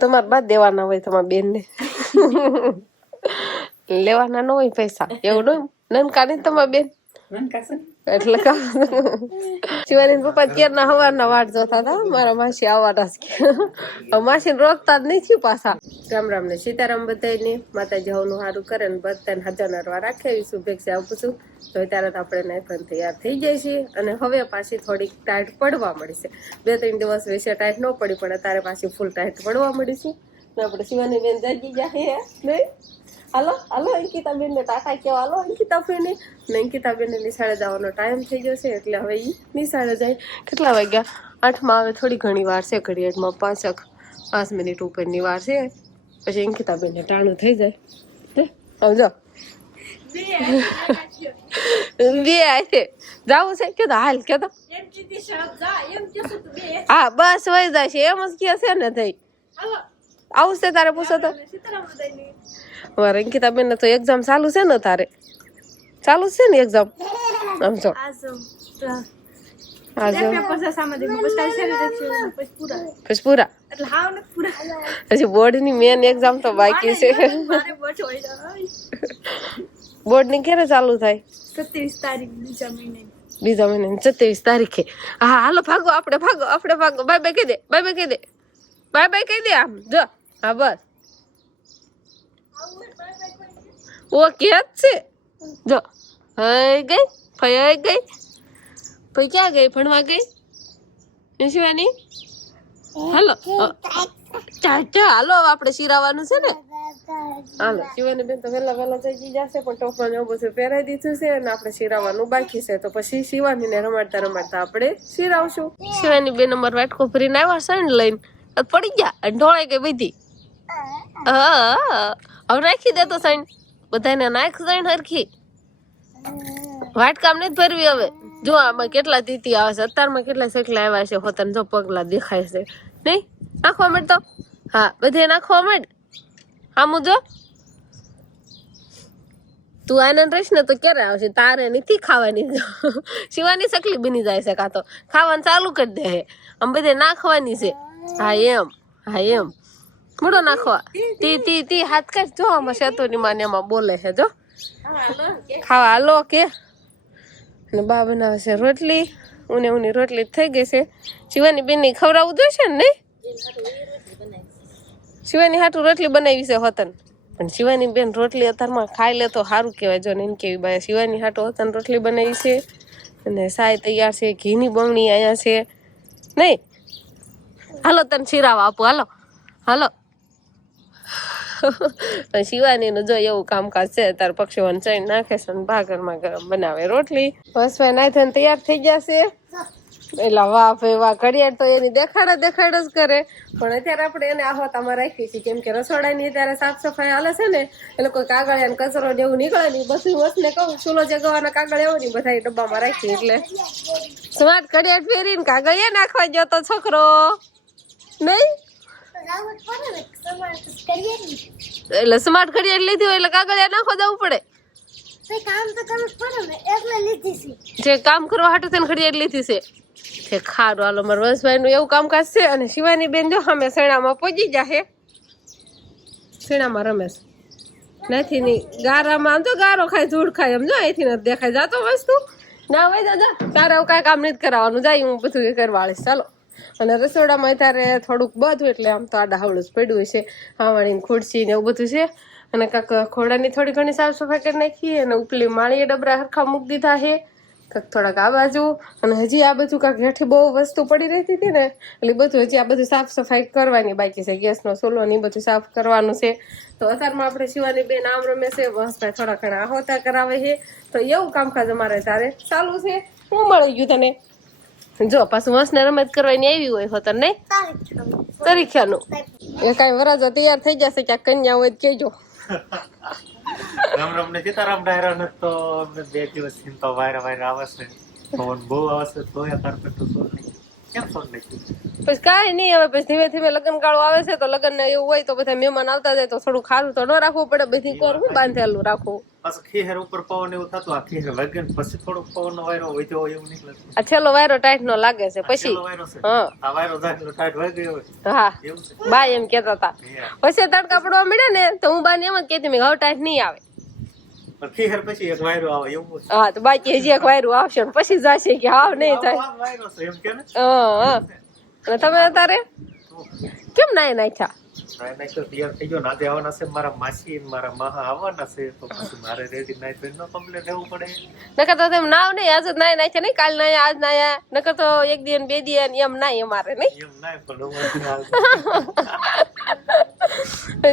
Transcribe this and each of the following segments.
તમારે બાદ દેવાના હોય તમારા બેન ને લેવાના ન હોય પૈસા એવું ન નનકા નહીં તમારા બેન એટલે શિવાની પપ્પા ક્યારના હવારના વાટ જોતા હતા મારા માસી આવવાના છે માસી રોકતા જ નહીં થયું પાછા રામ રામ ને સીતારામ બધાને માતાજી હવનું સારું કરે ને બધાને હાજર નરવા રાખે એવી શુભેચ્છા આપું છું તો ત્યારે તો આપણે નાઈ પણ તૈયાર થઈ જાય છે અને હવે પાછી થોડીક ટાઈટ પડવા મળી છે 2-3 દિવસ વિશે ટાઈટ ન પડી પણ અત્યારે પાછી ફૂલ ટાઈટ પડવા મળી છે તો આપણે શિવાની બેન જાગી જાય નહીં હાલો હાલો અંકિતા બેન ને ટાટા કેવા હાલો અંકિતા બેન ને અંકિતા બેન ને નિશાળે જવાનો ટાઈમ થઈ ગયો છે એટલે હવે ઈ નિશાળે જાય કેટલા વાગ્યા 8 માં આવે થોડી ઘણી વાર છે ઘડિયાળમાં 5 મિનિટ ઉપરની વાર છે પછી અંકિતા બેન ને ટાણું થઈ જાય સમજો બે આવે જાવું છે કે હાલ કે તો હા બસ વહી જાય છે એમ જ કે છે ને થઈ આવશે તારે પૂછો તો મારે અંકિતા બેન તો એક્ઝામ ચાલુ છે ને તારે ચાલુ છે ને એક્ઝામ આમ જો પછી પૂરા હજી બોર્ડ ની મેન એક્ઝામ તો બાકી છે બોર્ડ ની ક્યારે ચાલુ થાય 27 તારીખ બીજા મહિને 27 તારીખે હા હાલો ભાગો આપણે ભાગો બાય બાય કહી દે બાય બાય કહી દે આમ જો હા બસ ઓકે જ છે જો હઈ ગઈ ફઈ ગઈ પછી ક્યાં ગઈ ભણવા ગઈ શિવાની હાલો ચાચા હાલો આપણે શિરાવાનું છે ને હાલો શિવાની બેન તો વહેલા જઈ જશે પણ ટોપમાં એવું બધું પહેરાઈ દીધું છે અને આપણે શિરાવાનું બાકી છે તો પછી શિવાની ને રમાડતા આપણે શિરાવશું શિવાની બેન અમાર વાટકો ભરીને આવ્યા છે ને લઈને પડી ગયા અને ઢોળાઈ ગઈ બધી હા હવે નાખી દે તો સાઈન બધાને નાખ સાઈન હરખી વાટકામ નથી ભરવી હવે જો આમાં કેટલા તીતી આવે છે અત્યારમાં કેટલા સેકલા આવ્યા છે હોતન જો પગલા દેખાય છે નહીં નાખવા માંડ તો હા બધે નાખવા માંડ આમું જો તું આનંદ રહીશ ને તો ક્યારે આવશે તારે નથી ખાવાની શિવાની સકલી બની જાય છે કાં તો ખાવાનું ચાલુ કરી દે હે આમ બધે નાખવાની છે હા એમ મૂડો નાખવા તી હાથ કાઢ જો આમાં શેતોની માને એમાં બોલે છે જો ખાવા હાલો કે અને બા બનાવે છે રોટલી ઉની રોટલી થઈ ગઈ છે શિવાની બેન ની ખવડાવવું જોઈશે ને નહીં શિવાની હાટું રોટલી બનાવી છે હોતન પણ શિવાની બેન રોટલી અત્યારમાં ખાઈ લે તો સારું કહેવાય જો ને એમ કેવી બાય શિવાની હાટું હોતન રોટલી બનાવી છે અને સાય તૈયાર છે ઘીની બમણી અહીંયા છે નહીં હાલો તને શિરાવા આપું હાલો શિવાની નું જો એવું કામકાજ છે તાર પક્ષીઓને ચણ નાખે છે અને ભાગરમાં ગરમ બનાવે રોટલી બસ ભાઈ નાઈ થઈને તૈયાર થઈ જશે એટલે વાહ ભાઈ વાહ ઘડિયાળ તો એની દેખાડ જ કરે પણ અત્યારે આપણે એને આહોતામાં રાખી છીએ કેમ કે રસોડાની અત્યારે સાફ સફાઈ હાલે છે ને એ લોકો કાગળિયા કચરો ને એવું નીકળે નહીં બધું વસ્તુને કહું ચૂલો જગવાના કાગળ એવો નહીં બધા ડબ્બામાં રાખી એટલે સ્માર્ટ ઘડિયાળ ફેરીને કાગળિયા નાખવા ગયો તો છોકરો નહીં એટલે સ્માર્ટ ઘડિયાળ લીધી હોય એટલે કાગળિયા નાખવા જવું પડે જે કામ કરવા હાટું તેને ઘડિયાળ લીધી છે ખારું હાલો મારા વંશભાઈ નું એવું કામકાજ છે અને શિવાની બેન જો અમે શેણામાં પહોંચી જાહે શેણામાં રમેશ નથી ની ગારામાં આમ તો ગારો ખાય ધૂળ ખાય એમ જો અહીંથી નથી દેખાય જાતો વસ્તુ ના ભાઈ દાદા તારે એવું કાંઈ કામ નથી કરાવવાનું જાય હું બધું કરવાળીશ ચાલો અને રસોડામાં ત્યારે થોડુંક બધું એટલે આમ તો આડા હવળું જ પડ્યું છે હાવાણી ખુરશી ને એવું બધું છે અને કાંક ખોડાની થોડી ઘણી સાફ સફાઈ કરી નાખી અને ઉપલી માળીએ ડબરા હરખા મૂકી દીધા છે કાંક થોડાક આ બાજુ અને હજી આ બધું કાંક હેઠી બહુ વસ્તુ પડી રહેતી હતી ને એટલે બધું હજી આ બધું સાફ સફાઈ કરવાની બાકી છે ગેસનો સોલો ને બધું સાફ કરવાનું છે તો અત્યારમાં આપણે શિવાની બેન આમ રમે છે વંશભાઈ થોડા ઘણા આહોતા કરાવે છે તો એવું કામકાજ અમારે તારે ચાલુ છે હું મળી ગયું તને જો પાછું વંશને રમત કરવાની આવી હોય હોતર નહીં તરીખ્યાનું એ કાંઈ વરાજો તૈયાર થઈ જશે ક્યાંક કન્યા હોય કેજો રામ રામ ને સીતારામ ડાયરા તો અમને 2 દિવસ તો વાયરા આવે છે પવન બહુ આવે છે તો યાર તો સોલ નહીં કેમ સોલ નહીં પછી કાંઈ નહીં હવે પછી ધીમે ધીમે લગ્ન ગાળો આવે છે તો લગ્ન ને એવું હોય તો બધા મહેમાન આવતા જાય તો થોડું ખારું તો ન રાખવું પડે બધી કોર હું બાંધેલું રાખવું પાછું ખીહેર ઉપર પવન એવું થતું આ ખીહેર વાગે ને પછી થોડોક પવનનો વાયરો વધ્યો હોય એવું નહીં લાગતું આ છેલ્લો વાયરો ટાઈટ નો લાગે છે પછી છેલ્લો વાયરો છે હા આ વાયરો જાય એટલે ટાઈટ વાગ્યો હોય હા એવું છે બા એમ કેતા હતા પછી તડકા પડવા મળે ને તો હું બાને એમ જ કહેતી મેં હવે ટાઈટ નહીં આવે પણ ખીહેર પછી એક વાયરો આવે એવું છે હા તો બાકી હજી એક વાયરું આવશે ને પછી જશે કે હાવ નહીં થાય આ વાયરો છે એમ કે ને હા અને તમે અત્યારે કેમ નાય નાખ્યા નાય નાય તો તૈયાર થઈ ગયો ને આજે આવવાના છે મારા માસી ને મારા માહા આવવાના છે તો પછી મારે રેડી નાય તો એનો કમ્પ્લેટ રહેવું પડે નકર તો તેમ નાવ નહીં આજ જ નાય નાખ્યા નહીં કાલ નાયા આજ નાયા નકર તો એક દિન બે દિન એમ નાય અમારે નહીં એમ નાય પણ હું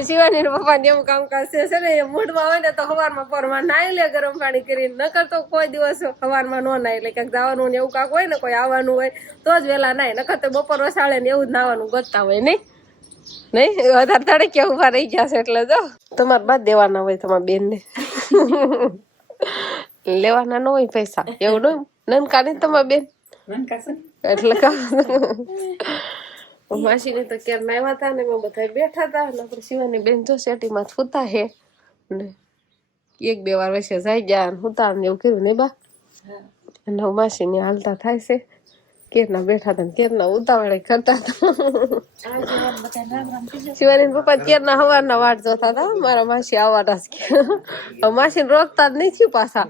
શિવાની ને પપ્પા ને એમ કામકાજ છે ને મૂડમાં હોય ને તો સવારમાં પરમાં નાઈ લે ગરમ પાણી કરીને નકર તો કોઈ દિવસ સવારમાં ન નાય એટલે ક્યાંક જવાનું ને એવું કાંક હોય ને કોઈ આવવાનું હોય તો જ વેલા નાય નકર તો બપોર વસાડે ને એવું જ નાવાનું ગોતતા હોય નહીં નહીં વધારે તડકે ઉભા રહી ગયા છે એટલે જો તમારે બાદ દેવાના હોય તમારા બેન ને લેવાના ન હોય પૈસા એવું ન નનકા નહીં તમારા બેન એટલે માસી ને તો ક્યારે નાવ્યા હતા ને એમાં બધા બેઠા હતા ને આપણે શિવાની બેન જો શેટીમાં સુતા હે ને એક બે વાર વચ્ચે જાય ગયા ને સુતા ને એવું કર્યું ને બા અને માસી ને હાલતા થાય છે કેરના બેઠા હતા ને કેરના ઉતાવળે કરતા હતા શિવાની પપ્પા કેરના હવારના વાટ જોતા હતા મારા માસી આવવાના જ કે માસી ને રોકતા જ નહીં થયું પાછા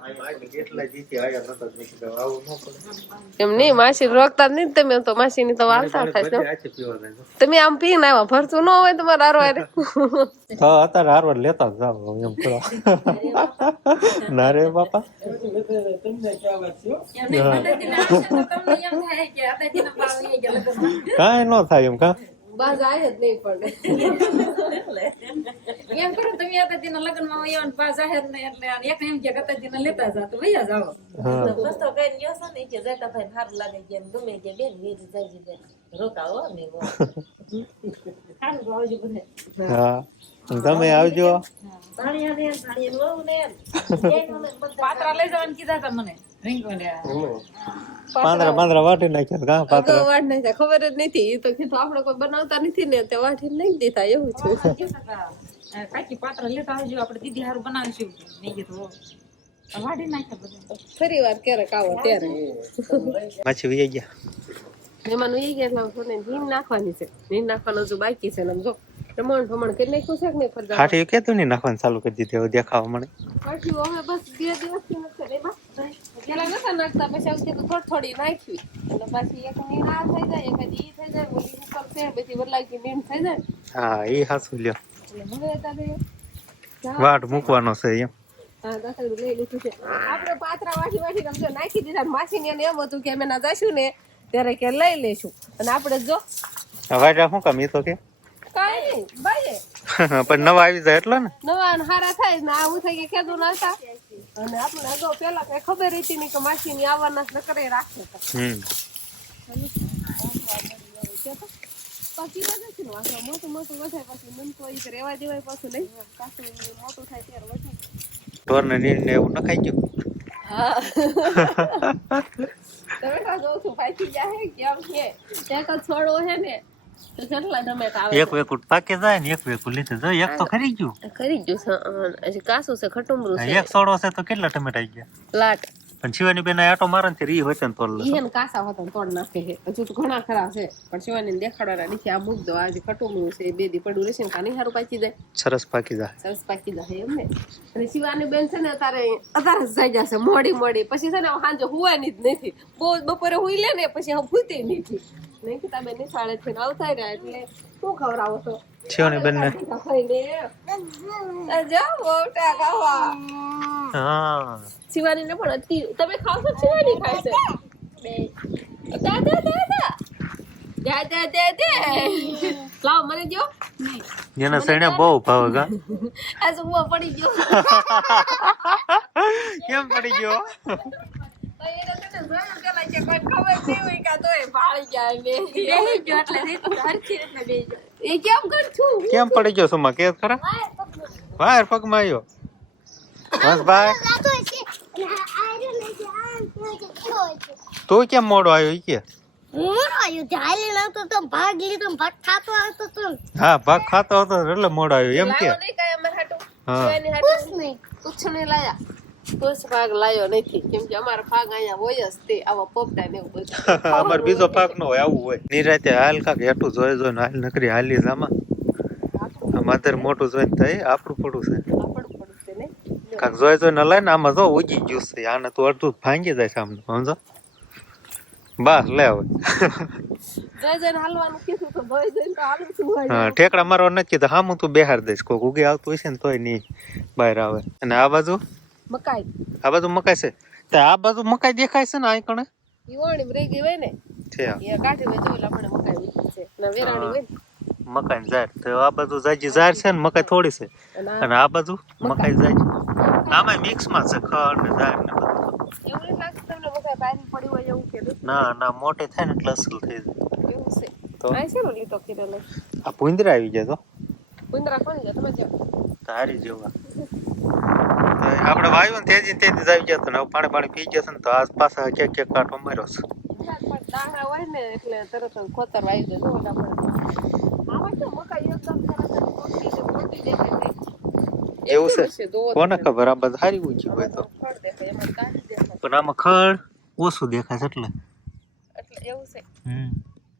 એમ નહીં માસી રોકતા જ નહીં તમે તો માસી ની તો વાલતા થાય તમે આમ પીને આવ્યા ભરતું ન હોય તમારે હારો હારે તો અત્યારે હારવાર લેતા જાવ એમ કરો ના રે બાપા કાંઈ ન થાય એમ કા બાજ આય જ નહીં પડે એમ કરો તમે આતાજીના લગ્નમાં આવ્યા ને પા જાહેર ને એટલે એક એમ કે આતાજીના લેતા જા તો વૈયા જાવ બસ તો કઈ ગયો છે ને કે જતા ભાઈ સારું લાગે છે ગમે કે બેન વેરી જાય છે રોકાવો ને સારું આવજો બધે હા તમે આવજો સાણિયા ને સાણિયા વહુ ને પાત્રા લઈ જવાનું કીધા હતા મને રીંગણ પાંદરા વાટી નાખ્યા કા પાત્ર વાટ નાખ્યા ખબર જ નથી એ તો કીધું આપણે કોઈ બનાવતા નથી ને તે વાટી નહીં દીધા એવું છું કાકી પાત્રા લેતા આવજો આપણે દીદી હારું બનાવીશું મેં કીધું વાડી નાખ્યા બધું ફરી વાર ક્યારેક આવો ત્યારે પાછી વહી ગયા મહેમાન એ ગયા એટલે થોડી નીમ નાખવાની છે નીમ નાખવાનું હજુ બાકી છે ને આમ જો પ્રમાણ કરી નાખ્યું છે કે નહીં ફરતા હાટી કેતું નહીં નાખવાનું ચાલુ કરી દીધું હવે દેખાવા મળે પાછું હવે બસ 2 દિવસથી નથી ને બસ પેલા નતા નાખતા પછી આવતી તો થોડી નાખવી એટલે પાછી એક નીમ આ થઈ જાય એક ઈ થઈ જાય ઓલી ઉપર છે પછી વરલાકી નીમ થઈ જાય હા એ હાસું લ્યો એટલે હવે તારે વાટ મૂકવાનો છે એમ હા દાખલ લઈ લીધું છે આપણે પાત્રા વાટી સમજો નાખી દીધા માસી ને એમ હતું કે અમે ના જઈશું ને ત્યારે કે લઈ લેશું અને આપણે જો વાટા શું કામ એ તો કે કાઈ નહીં ભાઈ પણ નવા આવી જાય એટલે ને નવા હારા થાય ને આવું થઈ કે કેદું ના હતા અને આપણે અગાઉ પેલા કઈ ખબર હતી નહીં કે માસી ની આવવાના ન કરે રાખે બાકી નથી ને વાંધો મોટું વધારે પાછું મન તો ઈ રેવા દેવાય પાછું નહીં પાછું મોટું થાય ત્યારે વધે ઢોર ને નીર ને એવું ન ખાઈ ગયું હા તમે કા જો છું પાછી જાય કેમ છે એક જ છોડો હે ને તો કેટલા ટમેટા આવે એક વેકુટ પાકે જાય ને એક વેકુટ લીધે જો એક તો ખરી ગયું ખરી ગયું છે હજી કાસું છે ખટુમરું છે એક સોડો છે તો કેટલા ટમેટા આવી ગયા લાટ પણ શિવાની બેન આટો મારે ને રી હોય ને તોડ લે ઈહેન કાસા હોતા ને તોડ નાખે છે હજુ તો ઘણા ખરા છે પણ શિવાની દેખાડવાના નીચે આ મૂક દો આજે ખટુમરું છે બે દી પડું રહેશે ને કાની હારું પાકી જાય સરસ પાકી જાય સરસ પાકી જાય એમ ને અને શિવાની બેન છે ને અત્યારે જાય જશે મોડી પછી છે ને સાંજે હુવાની જ નથી બહુ બપોરે હુઈ લે ને પછી હું ભૂતી નથી નહીં કે તમે નિશાળે થી આવતા રહ્યા એટલે શું ખવડાવો છો શિવાની બેન ને જાઓ મોટા ખાવા હા શિવાની ને પણ તમે ખાવ છો શિવાની ખાય છે લાવ મને જો જેના સૈણે બહુ ભાવે ગા આ સુવા પડી ગયો કેમ પડી ગયો કેમ પડી ગયો સુમા કે ખરા વાયર પગમાં આવ્યો બસ ભાઈ તું કેમ મોડો આવ્યો ઈ કે હા ભાગ ખાતો હતો એટલે મોડો આવ્યો એમ કે હા कुछ नहीं लाया कुछ भाग लायो नहीं केम के અમારો ભાગ અહીંયા હોય જ તે આવા પોપટા ને એવું બધું અમાર બીજો પાક નો હોય આવું હોય નિરાતે હાલ કાક હેઠું જોઈ જોઈને હાલ નકરી હાલી જામાં માતર મોટું જોઈને થઈ આપણું પડું છે આપણું પડું છે ને કાક જોઈ જોઈને હલાય ને આમાં જો ઉગી ગયું છે આને તો અડધું ભાંગી જાય સામે સમજો બસ લે હવે જય જય હાલવાનું કીધું તો ભય જઈને તો હાલું છું હોય હા ઠેકડા મારવા નથી કીધું હામું તું બેહાર દઈશ કોક ઉગી આવતું હશે ને તોય નહીં બહાર આવે અને આ બાજુ મકાઈ મકાઈ છે તો આ બાજુ મકાઈ દેખાય છે ને આ કણે ઈવાણી બ્રેગી હોય ને છે એ કાઠી મે જોઈલા આપણે મકાઈ વીખી છે ને વેરાણી હોય મકાઈ ની ઝાડ તો આ બાજુ જાજી ઝાડ છે ને મકાઈ થોડી છે અને આ બાજુ મકાઈ જાજી આમાં મિક્સ માં છે ખડ ને ઝાડ ને બધું એવું નહીં લાગતું તમને મકાઈ બારી પડી હોય એવું કે ના ના મોટે થાય ને એટલે અસલ થઈ જાય એવું છે તો આ છે ને લીટો કીધેલો આ પુંદરા આવી જાય તો કુંદરા કોણ છે તમે જાવ તારી જેવા આપણે વાયુ ને તેજી આવી જતો ને પાણી પી જશે ને તો આસ પાછા કે કાંટો માર્યો છે પણ દાણા હોય ને એટલે તરત જ ખોતર વાઈ દે જો એટલે આપણે આમાં તો મકાઈ એકદમ સરસ મોટી દેખાય એવું છે કોને ખબર આ બધા સારી ઊંચી હોય તો ખડ દેખાય એમાં કાઢી દેખાય પણ આમાં ખડ ઓછું દેખાય છે એટલે એટલે એવું છે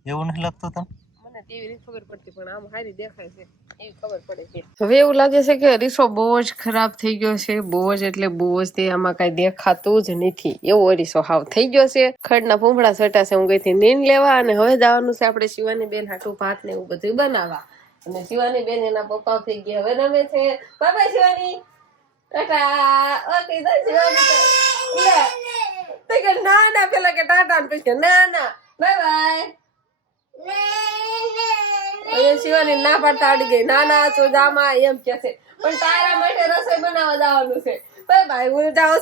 એવું નથી લાગતું તને મને તેવી રીતે ખબર પડતી પણ આમ સારી દેખાય છે એવી ખબર પડે છે હવે એવું લાગે છે કે રીસો બહુ જ ખરાબ થઈ ગયો છે બહુ જ એટલે બહુ જ તે આમાં કઈ દેખાતું જ નથી એવો રીસો હાવ થઈ ગયો છે ખડના ભૂંભળા સટા છે હું ગઈ હતી નીંદ લેવા અને હવે જવાનું છે આપણે શિવાની બેન હાટું ભાત ને એવું બધું બનાવવા અને શિવાની બેન એના પપ્પા થઈ ગયા હવે રમે છે બાય શિવાની ટાટા ઓકે શિવાની લે તે કે ના ના પેલા કે ટાટા ને પછી ના ના બાય બાય શિવાની ના પાડતા અડી ગઈ ના ના તો જામાં એમ કે છે પણ તારા માટે રસોઈ બનાવવા જવાનું છે બાય બાય હું જાઉં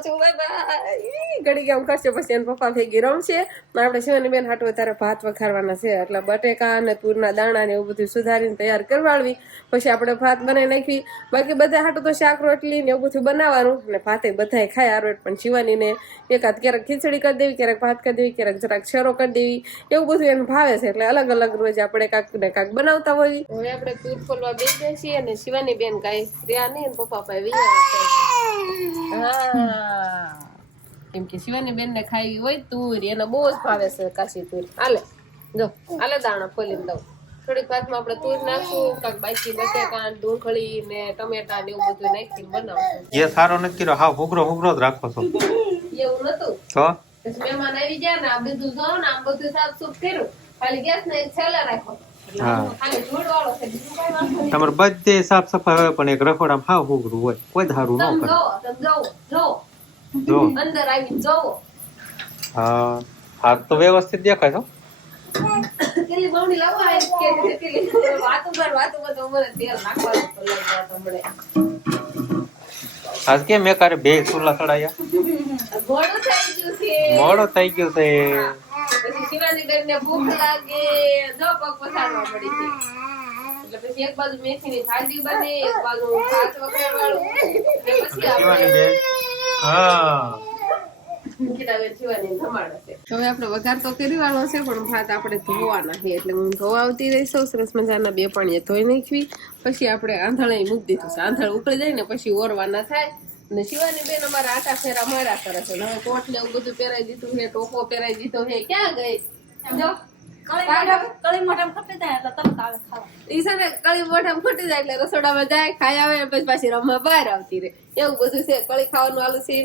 છું બાય બાય ઘડી કેમ કરશે પછી એના પપ્પા ભેગી રમશે આપણે શિવાની બેન હાટું તારે ભાત વખારવાના છે એટલે બટેકા અને તુરના દાણા ને એવું બધું સુધારીને તૈયાર કરવાડવી પછી આપણે ભાત બનાવી નાખવી બાકી બધા હાટું તો શાક રોટલી ને એવું બધું બનાવવાનું અને ભાતે બધાય ખાય આરોટ પણ શિવાનીને એકાદ ક્યારેક ખીચડી કરી દેવી ક્યારેક ભાત કરી દેવી ક્યારેક જરાક શેરો કરી દેવી એવું બધું એને ભાવે છે એટલે અલગ અલગ રોજ આપણે કાંક ને કાંક બનાવતા હોઈએ હવે આપણે તુર ફોલવા બેસી છીએ અને શિવાની બેન કાંઈ રહ્યા નહીં અને પપ્પા પાસે હા કેમ કે શિવાની બેન ને ખાવી હોય તુર એને બહુ જ ભાવે છે કાશી તુર હાલે જો હાલે દાણા ફોલીને દઉં થોડીક વાતમાં આપણે તુર નાખશું કાંક બાકી બટેકા ડુંગળી ને ટમેટા ને એવું બધું નાખીને બનાવશું એ સારો નથી કર્યો હા હુગરો જ રાખો છો એવું નતું તો પછી મહેમાન આવી ગયા ને આ બધું જાઓ ને આમ બધું સાફ સુફ કર્યું ખાલી ગેસ ને છેલ્લા રાખો ખાલી ધૂળ વાળો છે બીજું કઈ વાંધો નહીં તમારે બધે સાફ સફાઈ હોય પણ એક રખોડામાં હાવ હુગરું હોય કોઈ ધારું ન કરે તમે જો અંદર આવી જોવો હા હાથ તો વ્યવસ્થિત દેખાય છો કેટલી બવણી લાવો આ કેટલી વાતો તો મને તેલ નાખવાનું તો લઈ જાત હમણે આજ કેમ મેં કારે બે સુલા ચડાયા મોડું થઈ ગયું છે મોડો થઈ ગયો છે પછી શિવાની બેન ને ભૂખ લાગે જો પગ પસાડવા પડી છે એટલે પછી એક બાજુ મેથીની ભાજી બને એક બાજુ ભાત વઘારવાળું ને પછી આપણે હા હવે આપણે વઘાર તો કરી વાળો છે પણ ભાત આપણે ધોવાના છે એટલે હું ધોવા આવતી રહીશું સરસ મજાના 2 પાણીએ ધોઈ નાખવી પછી આપણે આંધળે મૂકી દીધું છે આંધળ ઉપડી જાય ને પછી ઓરવાના થાય અને શિવાની બેન અમારા આટા ફેરા માર્યા કરે છે હવે કોટ ને એવું બધું પહેરાઈ દીધું છે ટોપો પહેરાઈ દીધો છે ક્યાં ગઈ જો કળી મોઢામાં ખપી જાય એટલે તરત આવે ખાવા ઈ છે ને કળી મોઢામાં ફૂટી જાય એટલે રસોડામાં જાય ખાઈ આવે પછી પાછી રમવા બહાર આવતી રહે એવું બધું છે કળી ખાવાનું આલુ છે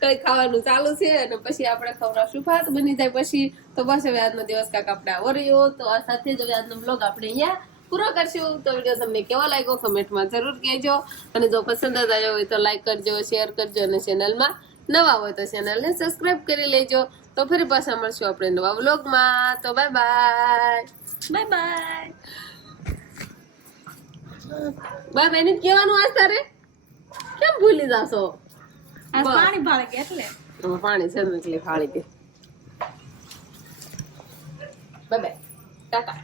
કઈ ખાવાનું ચાલુ છે અને પછી આપણે ખવડાવશું ભાત બની જાય પછી તો બસ હવે આજનો દિવસ કાંક આપણે આવો રહ્યો તો આ સાથે જ હવે આજનો બ્લોગ આપણે અહીંયા પૂરો કરશું તો વિડીયો તમને કેવો લાગ્યો કમેન્ટમાં જરૂર કહેજો અને જો પસંદ જ આવ્યો હોય તો લાઈક કરજો શેર કરજો અને ચેનલમાં નવા હોય તો ચેનલને સબસ્ક્રાઇબ કરી લેજો તો ફરી પાછા મળશું આપણે નવા બ્લોગમાં તો બાય બાય બાય ને કહેવાનું આજ તારે કેમ ભૂલી જાશો પાણી ભાળે કે એટલે પાણી છે એટલે ફાળી ગઈ બાય બાય ટાટા